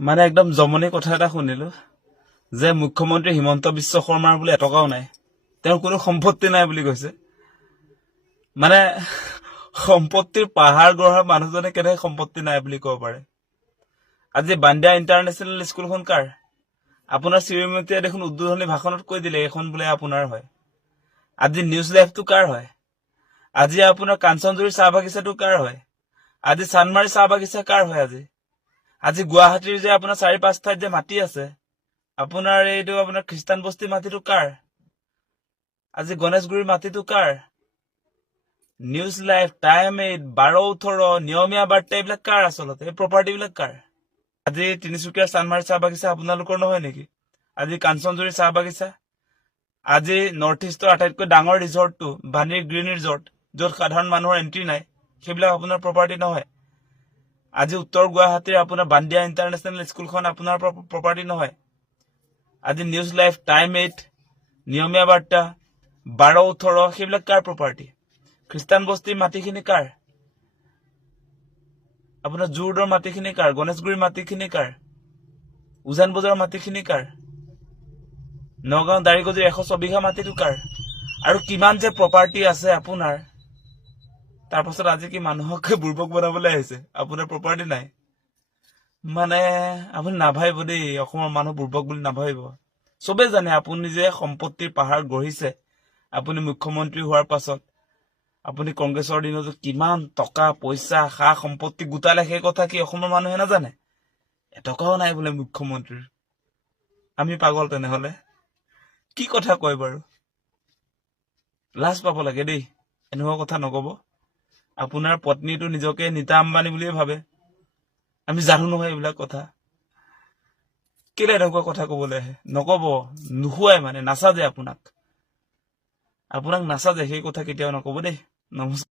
মানে একদম জমনি কথা এটা শুনিলো যে মুখ্যমন্ত্ৰী হিমন্ত বিশ্ব শৰ্মাৰ বোলে এটকাও নাই, তেওঁৰ কোনো সম্পত্তি নাই বুলি কৈছে। মানে সম্পত্তিৰ পাহাৰ গঢ়া মানুহজনে কেনেকৈ সম্পত্তি নাই বুলি ক'ব পাৰে? আজি বান্দিয়া ইণ্টাৰনেশ্যনেল স্কুলখন কাৰ? আপোনাৰ শ্ৰীমতীয়ে দেখোন উদ্বোধনী ভাষণত কৈ দিলে এইখন বোলে আপোনাৰ হয়। আজি নিউজ লাইভটো কাৰ হয়? আজি আপোনাৰ কাঞ্চনজুৰি চাহ বাগিচাটো কাৰ হয়? আজি চানমাৰী চাহ বাগিচা কাৰ হয়? আজি গুৱাহাটীৰ যে আপোনাৰ 4-5 ঠাইত যে মাটি আছে, আপোনাৰ এইটো আপোনাৰ খ্ৰীষ্টান বস্তি মাটিটো কাৰ? আজি গণেশগুৰিৰ মাটিটো কাৰ? নিউজ লাইভ, টাইম 8, 12-18, নিয়মীয়া বাৰ্তা এইবিলাক কাৰ? আচলতে এই প্ৰপাৰ্টি বিলাক কাৰ? আজি তিনিচুকীয়াৰ চানমাৰী চাহ বাগিচা আপোনালোকৰ নহয় নেকি? আজি কাঞ্চনজুৰি চাহ বাগিচা, আজি নৰ্থ ইষ্টৰ আটাইতকৈ ডাঙৰ ৰিজৰ্টটো বাণীৰ গ্ৰীণ ৰিজৰ্ট, য'ত সাধাৰণ মানুহৰ এণ্ট্ৰি নাই, সেইবিলাক আপোনাৰ প্ৰপাৰ্টি নহয়। আজি উত্তৰ গুৱাহাটীৰ আপোনাৰ বান্দিয়া ইণ্টাৰনেশ্যনেল স্কুলখন আপোনাৰ প্ৰপাৰ্টি নহয়। আজি নিউজ লাইভ, টাইম 8, নিয়মীয়া বাৰ্তা, 12-18, সেইবিলাক কাৰ প্ৰপাৰ্টি? খ্ৰীষ্টান বস্তিৰ মাটিখিনি কাৰ? আপোনাৰ জোৰদৰ মাটিখিনি কাৰ? গণেশগুৰিৰ মাটিখিনি কাৰ? উজান বজাৰৰ মাটিখিনি কাৰ? নগাঁও দাৰিগজুৰ 106 বিঘা মাটিটো কাৰ? আৰু কিমান যে প্ৰপাৰ্টি আছে আপোনাৰ, তাৰ পাছত আজি কি মানুহক বুৰ্বক বনাবলৈ আহিছে? আপোনাৰ প্ৰপাৰ্টি নাই। মানে আপুনি নাভাবিব দেই, অসমৰ মানুহ বুৰ্বক বুলি নাভাবিব। চবে জানে আপুনি যে সম্পত্তিৰ পাহাৰ গঢ়িছে। আপুনি মুখ্যমন্ত্ৰী হোৱাৰ পাছত আপুনি কংগ্ৰেছৰ দিনতো কিমান টকা পইচা সা সম্পত্তি গোটালে, সেই কথা কি অসমৰ মানুহে নাজানে? এটকাও নাই বোলে মুখ্যমন্ত্ৰীৰ। আমি পাগল তেনেহলে? কি কথা কয় বাৰু? লাজ পাব লাগে দেই, এনেকুৱা কথা নকব। আপোনাৰ পত্নীটো নিজকে নীতা আম্বানী বুলিয়ে ভাবে। আমি জানো নহয় এইবিলাক কথা। কেলে এনেকুৱা কথা কবলৈ আহে? নকব, নুশুৱাই মানে নাচাজে আপোনাক নাচাজে, সেই কথা কেতিয়াও নকব দেই। নমস্কাৰ।